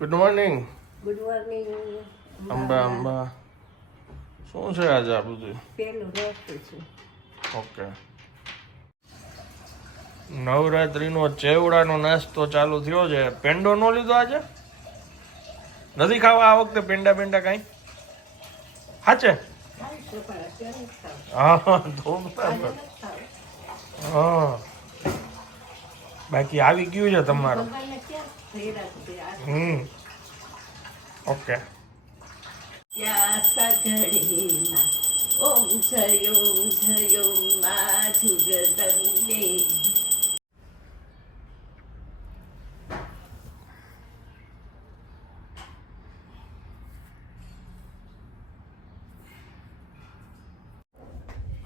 Good morning good morning Amba Amba શું છે આજે આ બધું? પેલું રોસ્ટ છે. ઓકે. નવરાત્રીનો ચેવડાનો નાસ્તો ચાલુ થયો છે. પેંડો નો લીધો આજે? નથી ખાવા આ વખતે પેંડા પેંડા કાંઈ? ખાવું. હા તો. હા. બાકી આવી ગયું છે તમારું. હમ. ઓકે. ત્યાં ઓમ મા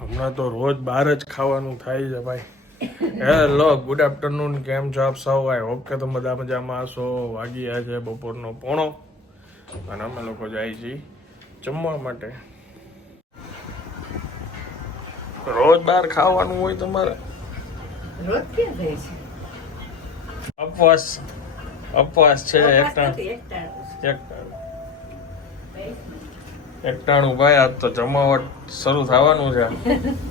હમણાં તો રોજ બહાર જ ખાવાનું થાય છે ભાઈ. હેલો ગુડ આફ્ટરનૂન કેમ છો આપ સૌ? આઈ હોપ કે તમે બધા મજામાં હશો. વાગી છે બપોરનો પોણો અને અમે લોકો જાય છીએ જમવા માટે. રોજ બહાર ખાવાનું હોય તમારે? અપવાસ અપવાસ છે? છે એકટાણ. છે. ભાઈ આજ તો જમાવટ શરૂ થવાનું છે.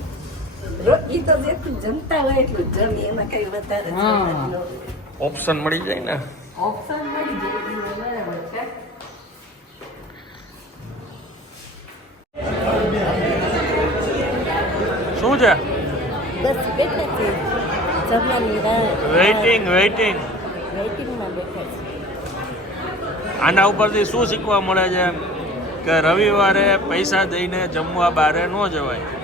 ઈ તો જેટલું જમતા હોય એટલું જ જમી એમાં કઈ વધારે. ઓપ્શન મળી જાય ને? ઓપ્શન મળી જાય બરાબર છે શું છે? બસ બેઠા છે. જમવાની રાહ. વેઇટિંગ વેઇટિંગ વેઇટિંગમાં બેઠા છે. આના ઉપરથી શું શીખવા મળે છે? કે રવિવારે પૈસા દઈને જમવા બારે ન જવાય.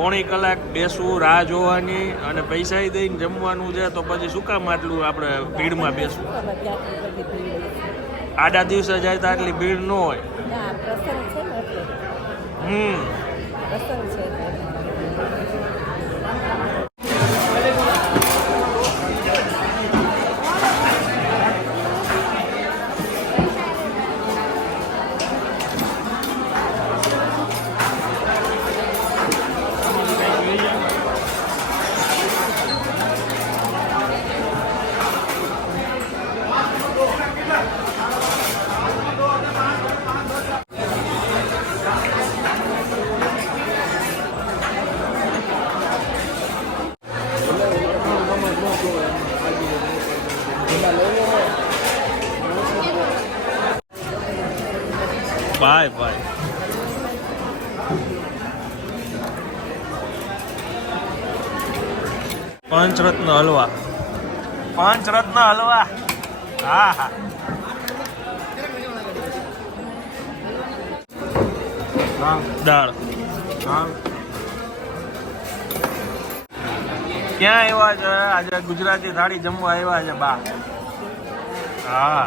પોણી કલાક બેસવું રાહ જોવાની અને પૈસા દઈને જમવાનું છે તો પછી શું કામ આટલું આપણે ભીડમાં બેસવું? આડા દિવસે જાય તો આટલી ભીડ ન હોય. હમ. બાય બાય પંચરત્ન હલવા. પંચરત્ન હલવા. હા હા. દાળ. ક્યાં આવ્યા છે? આજે ગુજરાતી થાળી જમવા આવ્યા છે બા. હા.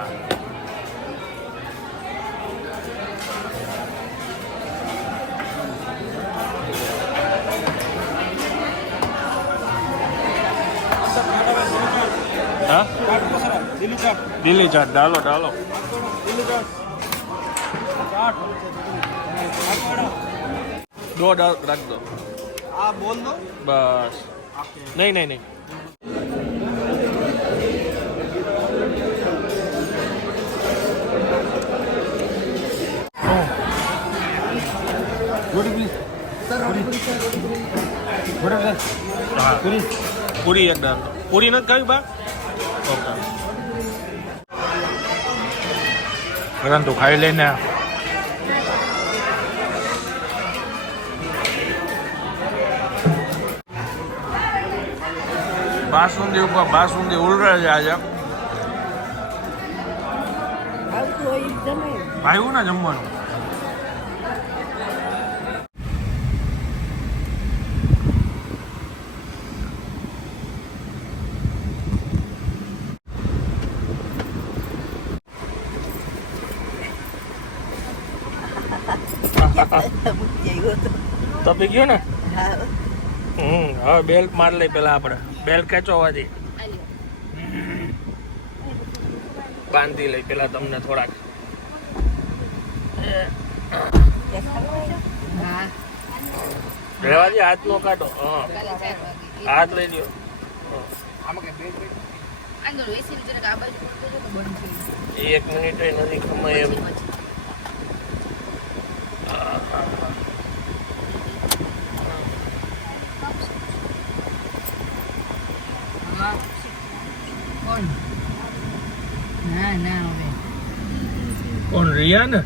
હા? દિલ્હી ચાટ ડાલો ડાલો. દો ડાલ રાખ દો. આ બોલ દો. બસ. નહીં નહીં નહીં. પૂરી એક ડાલ પૂરી નથી ખાવી બા? પરંતુ ખાઈ લઈને બાસુંદી ઉપર બાસુંદી ઉલરે છે આજે. ભાઈ ને જમવાનું? તપી ગયો ને? હમ હવે બેલ્ટ માર લઈ પેલા આપણે બેલ્ટ ખેંચોવાથી બાંધી લઈ પેલા તમને થોડાક. હા રેવાજી હાથ નો કાઢો. હા. હાથ લઈ લ્યો. એક મિનિટ નથી ખમાય એમ હા કોણ ના ના હવે કોણ રિયા ને?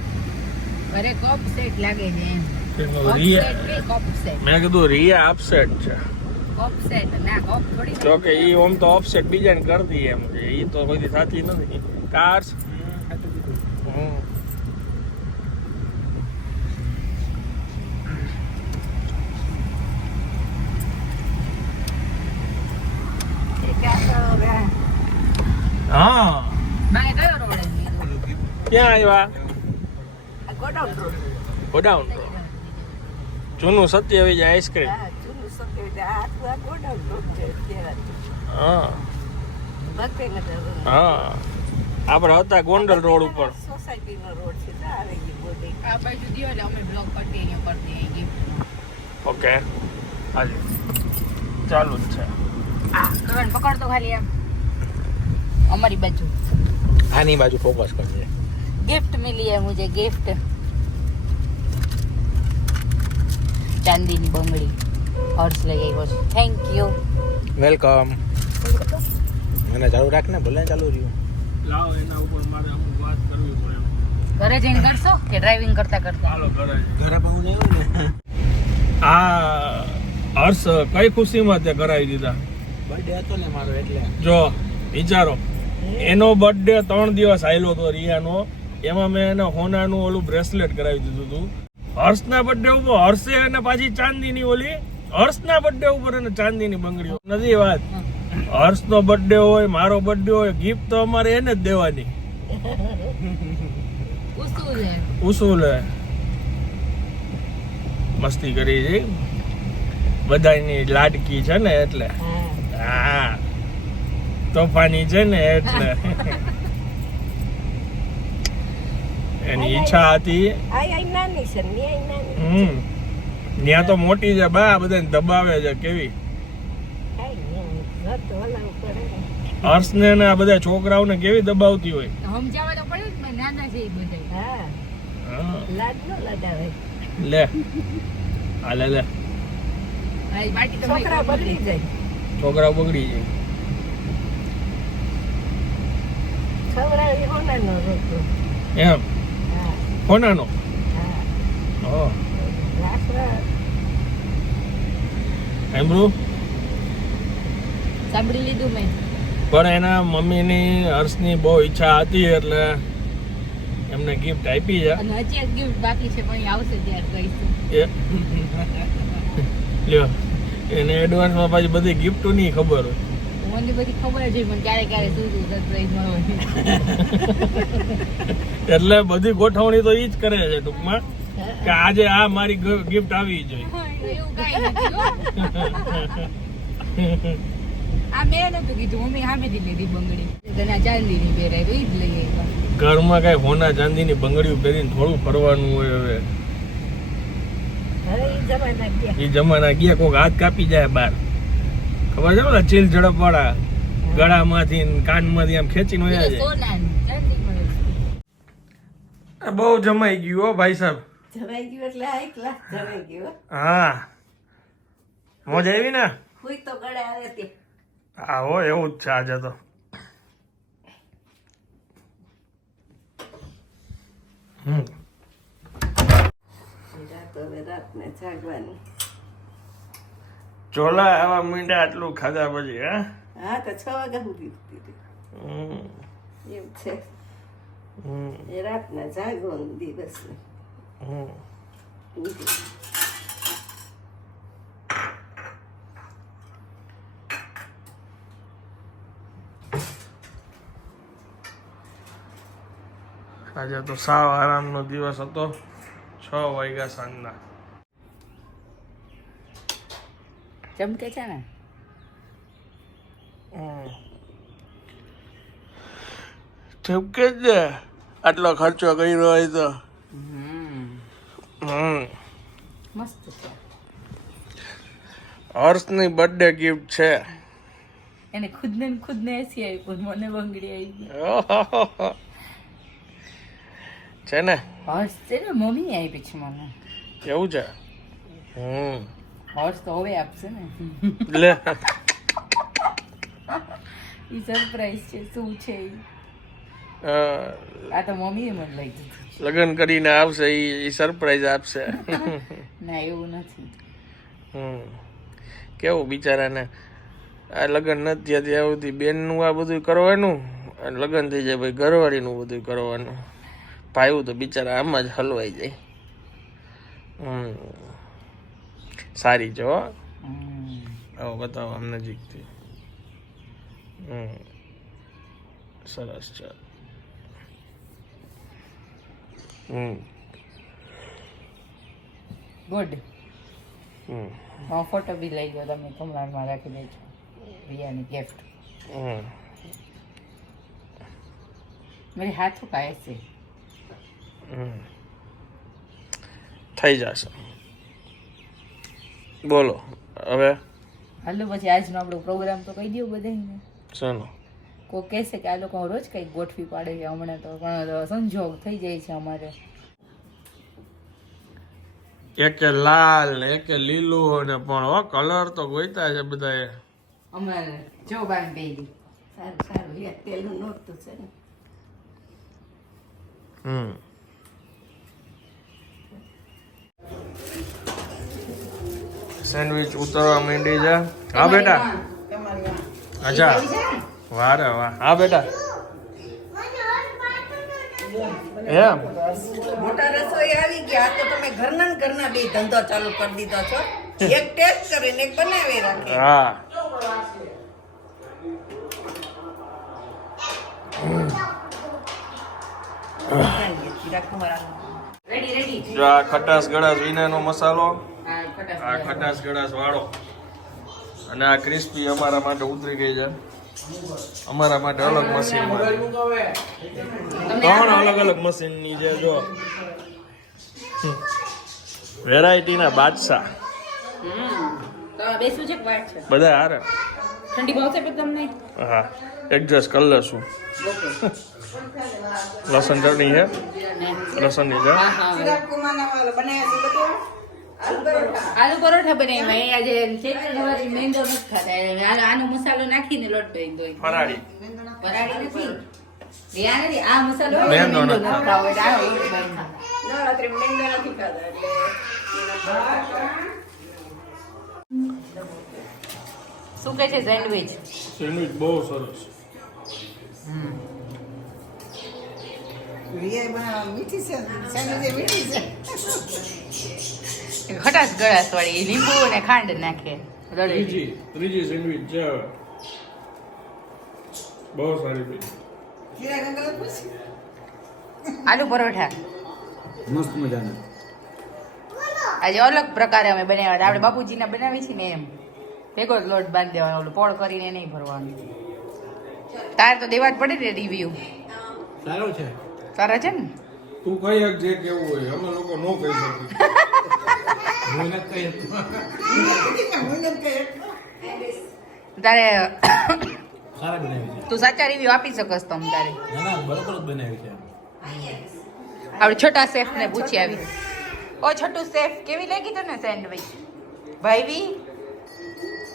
અરે કપ સેટ લાગે છે એમ. તે કહું, કપ રિયા સેટ કે કપ સેટ મેં કીધું રિયા અપસેટ છે. કપ ના કપ થોડી જો કે ઈ ઓમ તો ઓફસેટ બીજાને કરી દઈએ એમ છે ઈ તો કોઈ દી નથી. કાર્સ હા. મારે કયો રોડ ક્યાં આવ્યા? Godown road. ગોડાઉન જૂનું સત્યાવીજ આઈસ્ક્રીમ હા જૂનું સત્ય આ આખું આ ગોડાઉન રોડ છે અત્યારે. હા. આપણે હતા ગોંડલ રોડ ઉપર. ઓકે. હાજી ચાલુ જ છે. આ કરણ પકડ ખાલી આમ અમારી બાજુ. આની બાજુ ફોકસ કરજે ગિફ્ટ મિલી હે મુજે ગિફ્ટ ચાંદીની બંગડી હર્ષ લઈ આવ્યો છું થેન્ક યુ વેલકમ મને ચાલુ રાખ ને ભલે ચાલુ રહ્યું. લાવો એના ઉપર મારે હું વાત કરવી પડે. ઘરે જઈને કરશો કે ડ્રાઇવિંગ કરતા કરતા? હાલો ઘરે ઘરે બહુ નહીં ને. આ હર્ષ કઈ ખુશીમાં તે કરાવી દીધા? બર્થડે હતો ને મારો એટલે. જો વિચારો. એનો બર્થડે ત્રણ દિવસ આવેલો હતો રિયાનો. એમાં મેં એને હોનાનું ઓલું બ્રેસલેટ કરાવી દીધું હતું હર્ષના બર્થડે ઉપર હર્ષે અને પાછી ચાંદીની ઓલી હર્ષના બર્થડે ઉપર એને ચાંદીની બંગડીઓ. નથી વાત? હર્ષનો બર્થડે હોય મારો બર્થડે હોય ગિફ્ટ તો અમારે એને જ દેવાની. ઉસુલ. હે મસ્તી કરી છે. બધાની લાડકી છે ને એટલે. હા. તોફાની છે ને એટલે. એની ઈચ્છા હતી. હમ. ત્યાં તો મોટી છે બા બધાને દબાવે છે કેવી? પડે. ને. હર્ષને ને આ બધા છોકરાઓને કેવી દબાવતી હોય? સમજાવવા તો પડે ને નાના છે એ બધા હા. હા. લાડ ન લડાવે લે. હાલે લે લે. છોકરા બગડી જાય. છોકરાઓ બગડી જાય. એમ. કોનાનો લાકડા સાંભળું લીધું મેં. પણ એના મમ્મીની હર્ષની બહુ ઈચ્છા હતી એટલે એમને ગિફ્ટ આપી છે. અને હજી એક ગિફ્ટ બાકી છે પણ આવશે ત્યારે કહીશું. લ્યો એને એડવાન્સમાં પાછી બધી ગિફ્ટોની ખબર હોય. મને બધી ખબર જ પણ ક્યારે ક્યારે શું શું સરપ્રાઈઝ મળે. એટલે બધી ગોઠવણી તો ઈ જ કરે છે ટૂંકમાં કે આજે આ મારી ગિફ્ટ આવી જોઈએ. આ મેં નતું કીધું મમ્મી સામેથી લીધી બંગડી. તને ચાંદીની પહેરાય તો ઈ જ લઈ આવ્યા. ઘરમાં કઈ હોના ચાંદીની બંગડીઓ પહેરીને થોડું ફરવાનું હોય હવે. એ જમાના ગયા. કોક હાથ કાપી જાય બાર ખબર છે ને ચીલ ઝડપ વાળા ગળામાંથી ને કાનમાંથી આમ ખેંચીને વયા જાય. બહુ જમાઈ ગયું હો ભાઈ સાહેબ. જમાઈ ગયું એટલે આ એક જમાઈ ગયું હા. મોજ આવી ને? કોઈ તો ગળે આવે તે. હા હો એવું જ છે આજે તો. હમ. રાત હવે રાતને જાગવાની. ચોલા આવા મીંડા આટલું ખાધા પછી હા? હા તો છ વાગ્યા સુધી. એમ છે. એ રાતના જાગો દિવસ. આજે તો સાવ આરામનો દિવસ હતો. છ વાગ્યા સાંજના. ચમકે છે ને ઠપકે જ ને આટલો ખર્ચો કર્યો હોય તો હમ મસ્ત છે હર્ષની બર્થડે ગિફ્ટ છે એને ખુદને ખુદને એસી આવી પણ મને બંગડી આવી. છે ને હર્ષ છે ને મમ્મી આવી પછી મને એવું છે હમ હર્ષ તો હવે આપશે ને. લે. ઈ સરપ્રાઈઝ છે શું છે ઈ? આ તો મમ્મીએ મને લઈ દીધું લગ્ન કરીને આવશે એ સરપ્રાઈઝ આપશે. ના એવું નથી. હમ. કેવું બિચારાને? આ લગ્ન નથી થયા ત્યાં સુધી બેનનું આ બધું કરવાનું અને લગ્ન થઈ જાય ભાઈ ઘરવાળીનું બધું કરવાનું. ભાઈવું તો બિચારા આમાં જ હલવાઈ જાય. હમ. સારી છે હો. આવો બતાવો આમ નજીકથી. સરસ છે. ગુડ. હમ. ફોટો બી લઈ ગયો તમે કમરામાં રાખી દેજો. રિયાની ગિફ્ટ મારી હાથ ઉપાય છે. થઈ જશે. બોલો હવે? હાલો પછી આજનો આપણો પ્રોગ્રામ તો કહી દો બધાને ચાલો કોઈ કહેશે કે આ લોકો રોજ કંઈક ગોઠવી પાડે છે હમણાં તો પણ સંજોગ થઈ જાય છે અમારે. એક લાલ ને એકે લીલું ને પણ હો કલર તો ગોઈતા છે બધાએ. અમારે જો બાન બેલી સારું સારું લે તેલનું નહોતું છે ને. હમ. સેન્ડવિચ ઉતરવા માંડી છે હા બેટા. અચ્છા. વાહ રે વાહ હા બેટા. એમ? મોટા રસોઈ આવી ગયા તો તમે ઘરના ને ઘરના બે ધંધો ચાલુ કરી દીધો છો. એક ટેસ્ટ કરીને એક બનાવી રાખે. હા. રેડી રેડી ખટાસ ગળાસ વિનાનો મસાલો. આ ખટાશ ગળાશ વાળો. અને આ ક્રિસ્પી અમારા માટે ઉતરી ગઈ છે. અમારા માટે અલગ મશીન ત્રણ અલગ અલગ મશીનની છે જો. વેરાયટી ના બાદશાહ. હમ. તો બેસું છે કે વાત છે? બધા હારે. ઠંડી ભાવશે પણ તમને? હા. એડજસ્ટ કરી લેશું. લસણ ચટણી છે? ને. લસણની છે? આલુ પરોઠા બનાવ્યા એ આજે ચૈત્ર નવરાત્રી મેંદો નથી ખાતા. આનો મસાલો નાખીને લોટ બાંધી દો ફરાળી. ફરાળી નથી. રિયા નથી આ મસાલો મેંદો મેંદો નથી. નથી ખાવો એટલે આ લોટ બાંધી. નવરાત્રી મેંદો નથી ખાતા શું કહે છે સેન્ડવિચ? સેન્ડવિચ બહુ સરસ. ખટાશ ગળાશ વાળી લીંબુ અને ખાંડ નાખે. ત્રીજી ત્રીજી સેન્ડવિચ છે. બહુ સારી પડી આલુ પરોઠા. મસ્ત મજાના. આજે અલગ પ્રકારે અમે બનાવ્યા. આપણે બાપુજીને બનાવી છે ને એમ. ભેગો જ લોટ બાંધી દેવાનો ઓલું પોળ કરીને નહીં ભરવાનું. તારે તો દેવા જ પડે ને રિવ્યુ સારો છે. સારા છે ને? તું કઈ જે કેવું હોય. અમે લોકો નો કહી શકીએ. તારે તું સાચા રિવ્યુ આપી શકસ તો તારે. ના ના બરોબર જ બનાવી છે. આપણે છોટા શેફ ને પૂછી આવી ઓ છોટું શેફ કેવી લાગી તને સેન્ડવિચ ભાઈવી?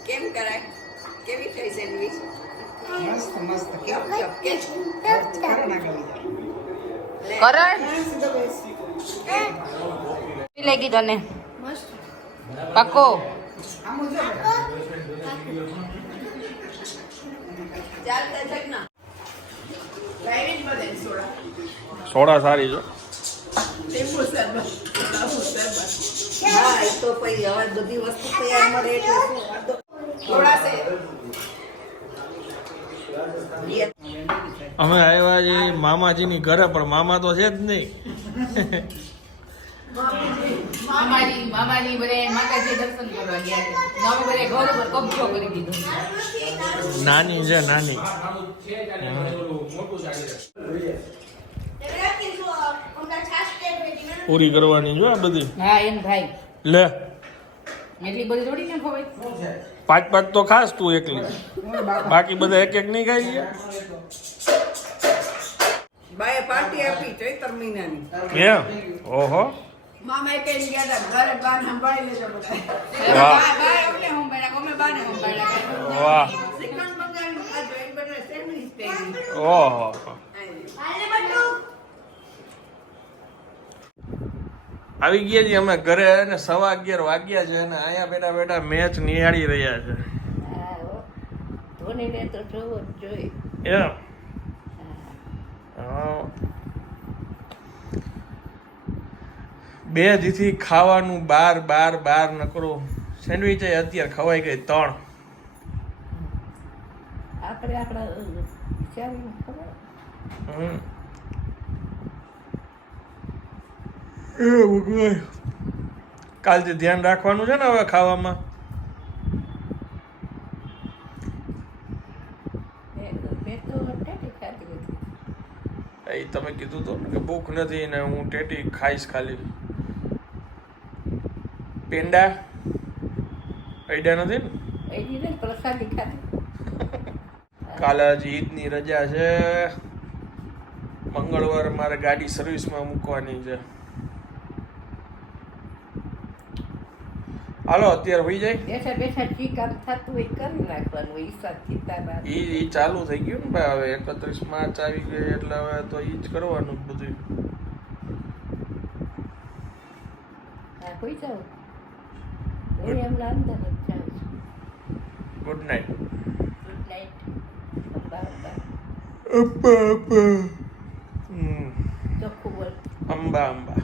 કેમ કરાય? કેવી થઈ સેન્ડવીચ કરણ કેવી લાગી તને. પાકો સોડા સારી છે. હા એ તો પછી હવે બધી વસ્તુ તૈયાર મળે એટલે શું વાંધો? થોડા છે અમે આવ્યા છે મામાજીની ઘરે પણ મામા તો છે જ નહીં. મામાજી મામાજી બધે માતાજી દર્શન કરવા ગયા છે. નવે ઘર ઉપર કબજો કરી દીધો. નાની છે નાની. પૂરી કરવાની જો આ બધી. હા એમ થાય. લે. એટલી બધી થોડી ને ખવાય પાંચ પાંચ તો ખાસ તું એકલી. બાકી બધા એક એક નહીં ખાઈ ગયા. બાએ પાર્ટી આપી ચૈતર મહિનાની. એમ? ઓહો. મામા કઈ ગયા હતા ઘરે બાર સંભાળી લેજો બધા. વાહ. અમને સંભાળ્યા, અમે સંભાળ્યા. સેન્ડવિચ ઓહો. આવી ગયા છીએ અમે ઘરે અને સવા અગિયાર વાગ્યા છે અને અહીંયા બેઠા બેઠા મેચ નિહાળી રહ્યા છે. ધોનીને તો જોવો જ જોઈએ એમ હા. બે દીથી ખાવાનું બાર બાર બાર નકરો. કરો સેન્ડવિચ અત્યારે ખવાઈ ગઈ ત્રણ. આપણે આપણા કાલથી ધ્યાન રાખવાનું છે ને હવે ખાવામાં? એ તમે કીધું તો કે ભૂખ નથી ને હું ટેટી ખાઈશ ખાલી. પેંડા? પૈડા નથી ને? પ્રસાદી ખાધી કાલે હજી ઈદની રજા છે. મંગળવાર મારે ગાડી સર્વિસમાં મૂકવાની છે. હાલો અત્યારે હોઈ જાય? બેઠા બેઠા જે કામ થતું હોય કરી નાખવાનું હિસાબ તારા ઈ ઈ ચાલુ થઈ ગયું ને ભાઈ હવે એકત્રીસ માર્ચ આવી ગઈ એટલે હવે તો ઈ જ કરવાનું બધું. કોઈ જાઓ હું એમના અંદર જ જાઉં છું good night good night Amba Amba.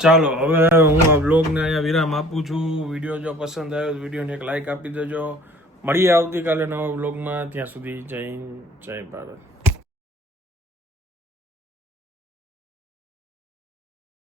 ચાલો હવે હું આ બ્લોગને અહીંયા વિરામ આપું છું. વીડિયો જો પસંદ આવ્યો તો વિડીયોને એક લાઈક આપી દેજો. મળીએ આવતીકાલે નવા બ્લોગમાં ત્યાં સુધી જય જય ભારત.